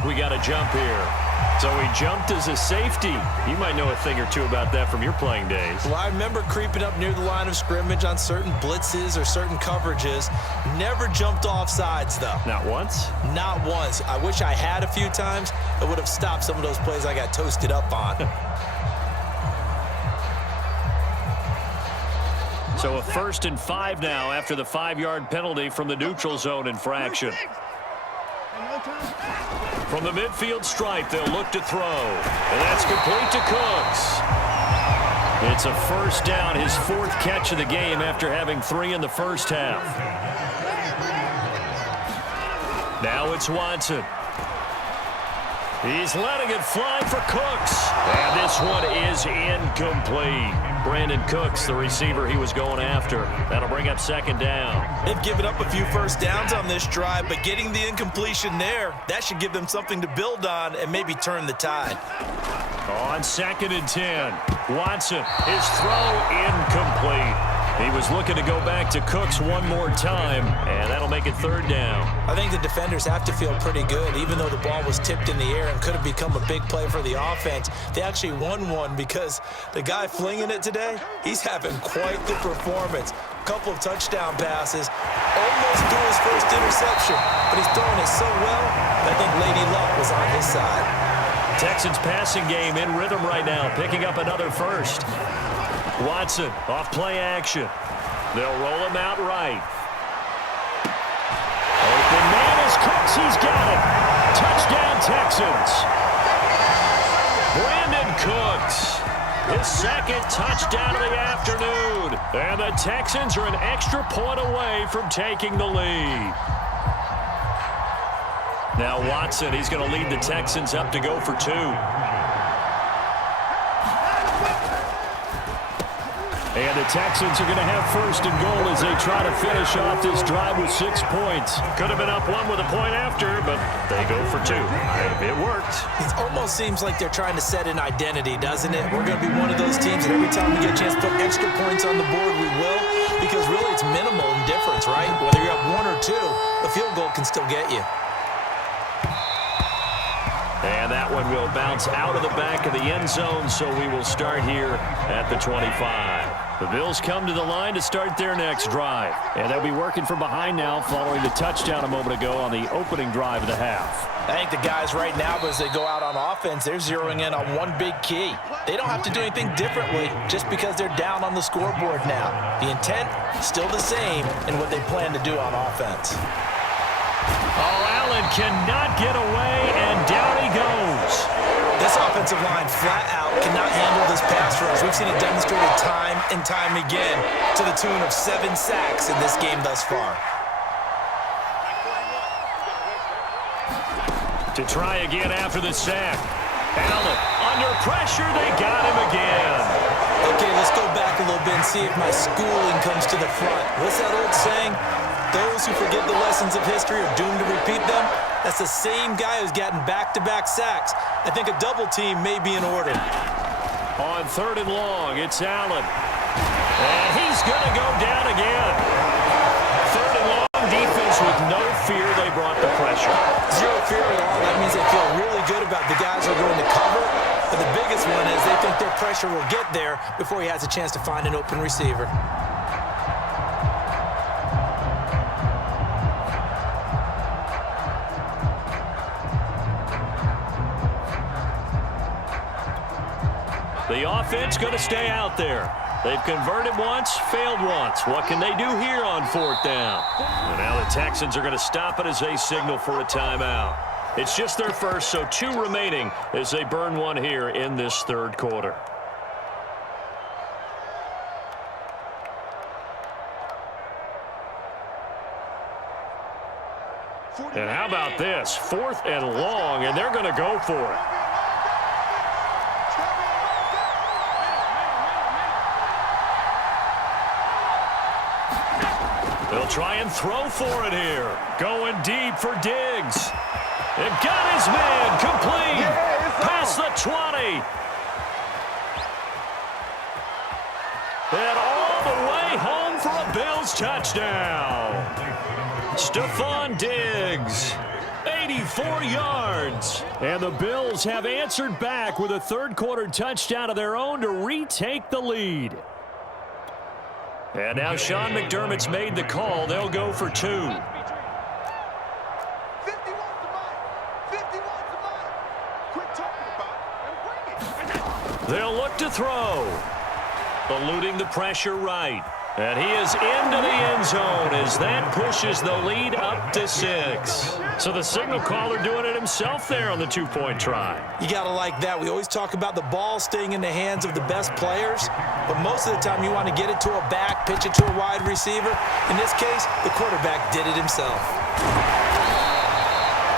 think we got a jump here. So he jumped as a safety. You might know a thing or two about that from your playing days. Well, I remember creeping up near the line of scrimmage on certain blitzes or certain coverages. Never jumped off sides, though. Not once? Not once. I wish I had a few times. It would have stopped some of those plays I got toasted up on. So a 1st and 5 now after the 5-yard penalty from the neutral zone infraction. From the midfield stripe, they'll look to throw. And that's complete to Cooks. It's a 1st down, his 4th catch of the game after having 3 in the first half. Now it's Watson. He's letting it fly for Cooks. And this one is incomplete. Brandon Cooks, the receiver he was going after. That'll bring up 2nd down. They've given up a few first downs on this drive, but getting the incompletion there, that should give them something to build on and maybe turn the tide. On 2nd and 10, Watson, his throw incomplete. He was looking to go back to Cooks one more time, and that'll make it 3rd down. I think the defenders have to feel pretty good, even though the ball was tipped in the air and could have become a big play for the offense. They actually won one because the guy flinging it today, he's having quite the performance. Couple of touchdown passes, almost threw his first interception, but he's throwing it so well, I think Lady Luck was on his side. Texans passing game in rhythm right now, picking up another 1st. Watson off play action. They'll roll him out right. Open man is Cooks. He's got it. Touchdown Texans. Brandon Cooks. His 2nd touchdown of the afternoon. And the Texans are an extra point away from taking the lead. Now Watson, he's going to lead the Texans up to go for 2. And the Texans are going to have 1st and goal as they try to finish off this drive with 6 points. Could have been up 1 with a point after, but they go for 2. It worked. It almost seems like they're trying to set an identity, doesn't it? We're going to be one of those teams that every time we get a chance to put extra points on the board, we will. Because really it's minimal in difference, right? Whether you're up 1 or 2, the field goal can still get you. And that one will bounce out of the back of the end zone, so we will start here at the 25. The Bills come to the line to start their next drive. And they'll be working from behind now following the touchdown a moment ago on the opening drive of the half. I think the guys right now, as they go out on offense, they're zeroing in on one big key. They don't have to do anything differently just because they're down on the scoreboard now. The intent still the same in what they plan to do on offense. Oh, Allen cannot get away, and down he goes. This offensive line flat out cannot handle this pass rush. We've seen it demonstrated time and time again to the tune of 7 sacks in this game thus far. To try again after the sack. Allen under pressure. They got him again. Okay, let's go back a little bit and see if my schooling comes to the front. What's that old saying? Those who forget the lessons of history are doomed to repeat them. That's the same guy who's gotten back-to-back sacks. I think a double team may be in order. On 3rd and long, it's Allen. And he's going to go down again. 3rd and long, defense with no fear. They brought the pressure. Zero fear at all. That means they feel really good about the guys who are going to cover. But the biggest one is they think their pressure will get there before he has a chance to find an open receiver. The offense going to stay out there. They've converted once, failed once. What can they do here on 4th down? And now the Texans are going to stop it as they signal for a timeout. It's just their first, so 2 remaining as they burn one here in this 3rd quarter. And how about this? 4th and long, and they're going to go for it. They'll try and throw for it here. Going deep for Diggs. They've got his man complete. Past the 20. And all the way home for a Bills touchdown. Stephon Diggs. 94 yards. And the Bills have answered back with a third-quarter touchdown of their own to retake the lead. And now Sean McDermott's made the call. They'll go for two. They'll look to throw. Eluding the pressure right. And he is into the end zone as that pushes the lead up to 6. So the signal caller doing it himself there on the two-point try. You got to like that. We always talk about the ball staying in the hands of the best players, but most of the time you want to get it to a back, pitch it to a wide receiver. In this case, the quarterback did it himself.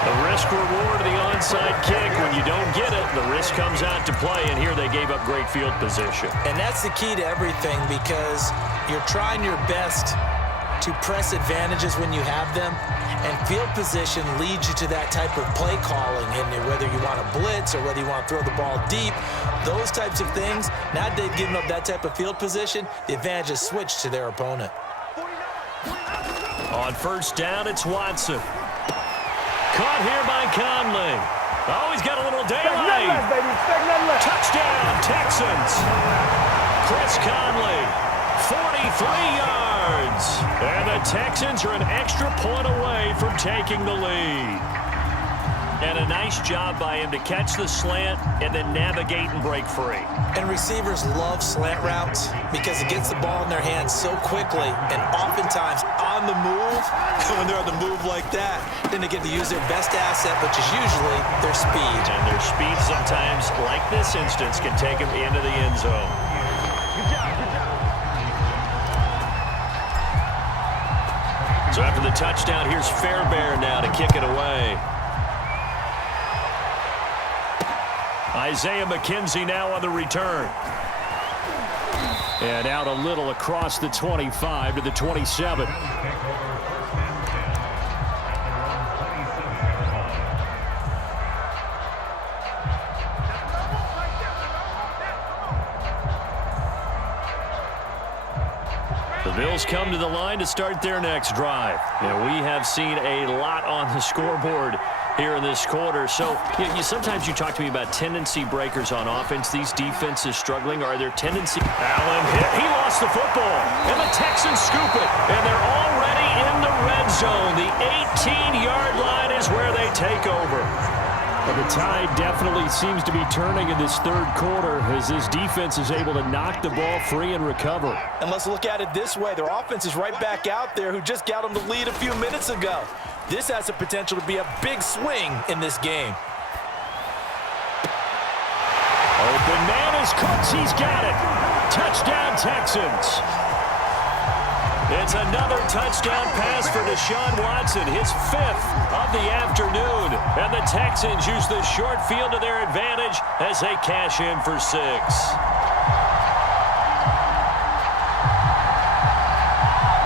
The risk-reward of the onside kick. When you don't get it, the risk comes out to play, and here they gave up great field position. And that's the key to everything, because you're trying your best to press advantages when you have them, and field position leads you to that type of play calling. And whether you want to blitz or whether you want to throw the ball deep, those types of things, now that they've given up that type of field position, the advantage is switched to their opponent. On first down, it's Watson. Caught here by Conley. Oh, he's got a little daylight. Touchdown, Texans. Chris Conley, 43 yards. And the Texans are an extra point away from taking the lead. And a nice job by him to catch the slant and then navigate and break free. And receivers love slant routes because it gets the ball in their hands so quickly, and oftentimes on the move. When they're on the move like that, then they get to use their best asset, which is usually their speed. And their speed sometimes, like this instance, can take them into the end zone. So after the touchdown, here's Fairbairn now to kick it away. Isaiah McKenzie now on the return. And out a little across the 25 to the 27. The Bills come to the line to start their next drive. And we have seen a lot on the scoreboard here in this quarter. So sometimes you talk to me about tendency breakers on offense. These defenses struggling. Are there tendency? Allen hit. He lost the football. And the Texans scoop it. And they're already in the red zone. The 18-yard line is where they take over. But the tide definitely seems to be turning in this third quarter as this defense is able to knock the ball free and recover. And let's look at it this way. Their offense is right back out there who just got them the lead a few minutes ago. This has the potential to be a big swing in this game. Open man is Cooks. He's got it. Touchdown, Texans. It's another touchdown pass for Deshaun Watson, his 5th of the afternoon. And the Texans use the short field to their advantage as they cash in for 6.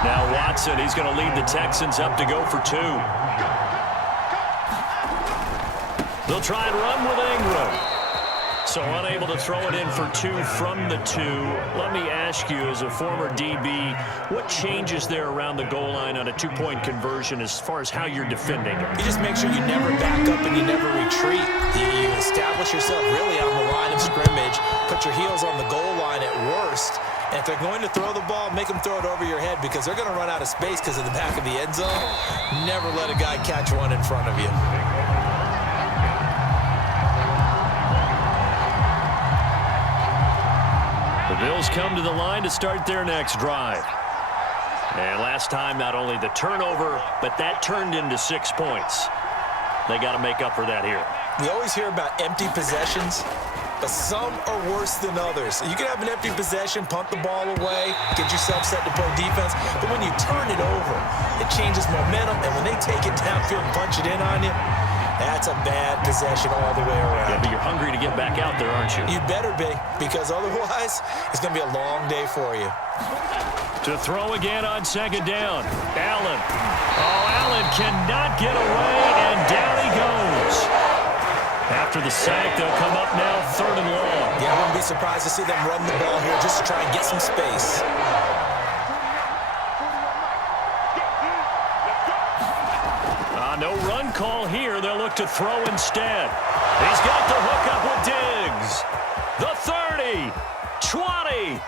Now Watson, he's going to lead the Texans up to go for 2. They'll try and run with Ingram. So unable to throw it in for 2 from the 2. Let me ask you, as a former DB, what changes there around the goal line on a 2-point conversion as far as how you're defending it? You just make sure you never back up and you never retreat. You establish yourself really on the line of scrimmage, put your heels on the goal line at worst, and if they're going to throw the ball, make them throw it over your head because they're going to run out of space because of the back of the end zone. Never let a guy catch one in front of you. The Bills come to the line to start their next drive. And last time, not only the turnover, but that turned into 6 points. They got to make up for that here. We always hear about empty possessions, but some are worse than others. You can have an empty possession, punt the ball away, get yourself set to play defense, but when you turn it over, it changes momentum, and when they take it downfield and punch it in on you, that's a bad possession all the way around. Yeah, but you're hungry to get back out there, aren't you? You better be, because otherwise, it's going to be a long day for you. To throw again on second down. Allen. Oh, Allen cannot get away, and down he goes. After the sack, they'll come up now 3rd and long. Yeah, I wouldn't be surprised to see them run the ball here just to try and get some space. No run call here. They'll look to throw instead. He's got the hook up with Diggs. The 30, 20,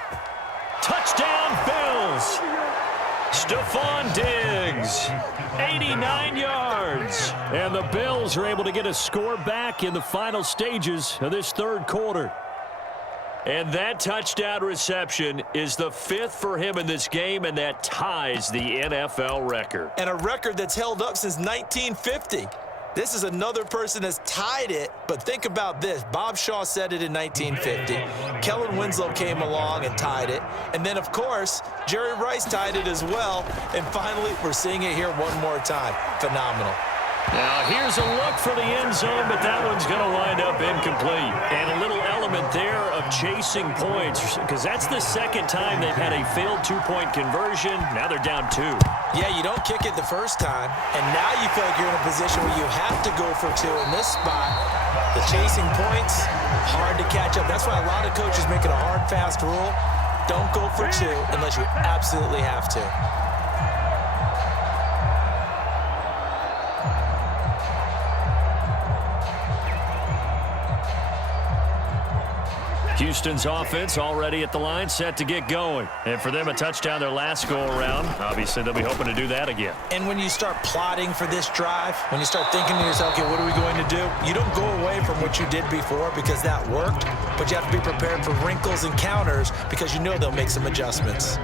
touchdown Bills. Stephon Diggs, 89 yards. And the Bills are able to get a score back in the final stages of this third quarter. And that touchdown reception is the 5th for him in this game, and that ties the NFL record. And a record that's held up since 1950. This is another person that's tied it, but think about this. Bob Shaw said it in 1950. Kellen Winslow came along and tied it. And then, of course, Jerry Rice tied it as well. And finally, we're seeing it here one more time. Phenomenal. Now, here's a look for the end zone, but that one's going to wind up incomplete. And a little element there of chasing points, because that's the second time they've had a failed two-point conversion. Now they're down 2. Yeah, you don't kick it the first time, and now you feel like you're in a position where you have to go for 2 in this spot. The chasing points, hard to catch up. That's why a lot of coaches make it a hard, fast rule. Don't go for 2 unless you absolutely have to. Houston's offense already at the line, set to get going. And for them, a touchdown their last go-around. Obviously, they'll be hoping to do that again. And when you start plotting for this drive, when you start thinking to yourself, okay, what are we going to do? You don't go away from what you did before because that worked, but you have to be prepared for wrinkles and counters because you know they'll make some adjustments.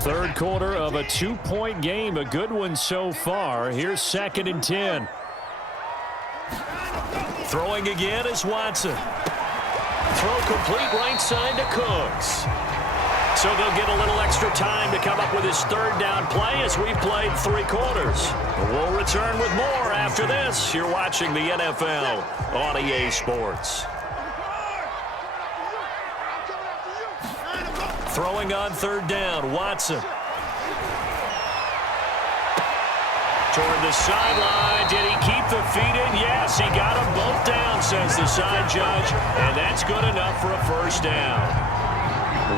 Third quarter of a 2-point game, a good one so far. Here's 2nd and 10. Throwing again is Watson. Throw complete right side to Cooks. So they'll get a little extra time to come up with his third down play as we played 3 quarters. We'll return with more after this. You're watching the NFL on EA Sports. Throwing on 3rd down, Watson. Toward the sideline. Did he keep the feet in? Yes, he got them both down, says the side judge. And that's good enough for a first down.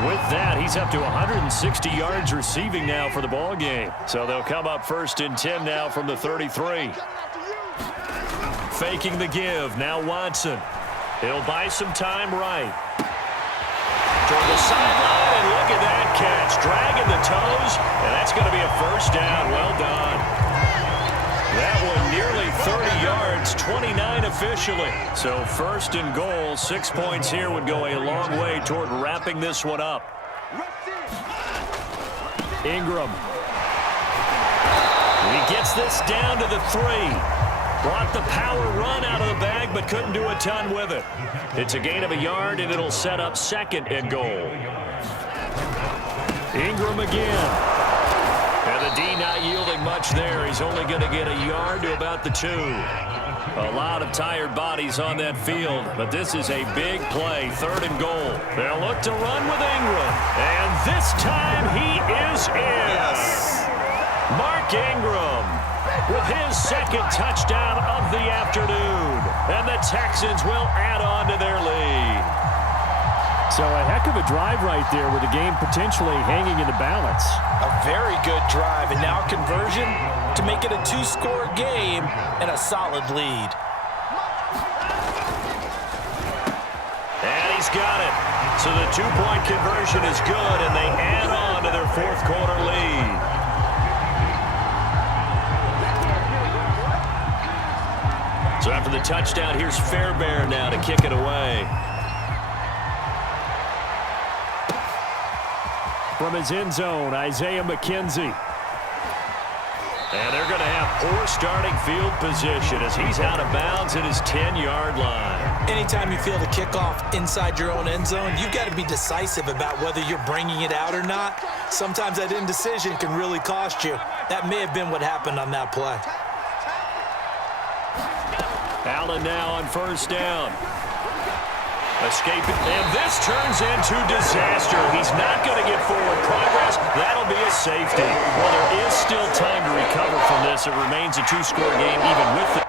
With that, he's up to 160 yards receiving now for the ball game. So they'll come up 1st and 10 now from the 33. Faking the give. Now Watson. He'll buy some time right. Toward the sideline, and look at that catch. Dragging the toes, and that's going to be a first down. Well done. That one nearly 30 yards, 29 officially. So 1st and goal, 6 points here would go a long way toward wrapping this one up. Ingram. He gets this down to the 3. Brought the power run out of the bag, but couldn't do a ton with it. It's a gain of a yard, and it'll set up 2nd and goal. Ingram again. And the D not yielding much there. He's only going to get a yard to about the 2. A lot of tired bodies on that field, but this is a big play. 3rd and goal. They'll look to run with Ingram. And this time he is in. Yes. Mark Ingram with his 2nd touchdown of the afternoon. And the Texans will add on to their lead. So a heck of a drive right there with the game potentially hanging in the balance. A very good drive, and now conversion to make it a 2-score game and a solid lead. And he's got it. So the 2-point conversion is good, and they add on to their 4th quarter lead. So after the touchdown, here's Fairbairn now to kick it away. From his end zone, Isaiah McKenzie. And they're going to have poor starting field position as he's out of bounds at his 10-yard line. Anytime you feel the kickoff inside your own end zone, you've got to be decisive about whether you're bringing it out or not. Sometimes that indecision can really cost you. That may have been what happened on that play. Allen now on 1st down. Escaping, and this turns into disaster. He's not going to get forward progress. That'll be a safety. Well, there is still time to recover from this. It remains a 2-score game even with the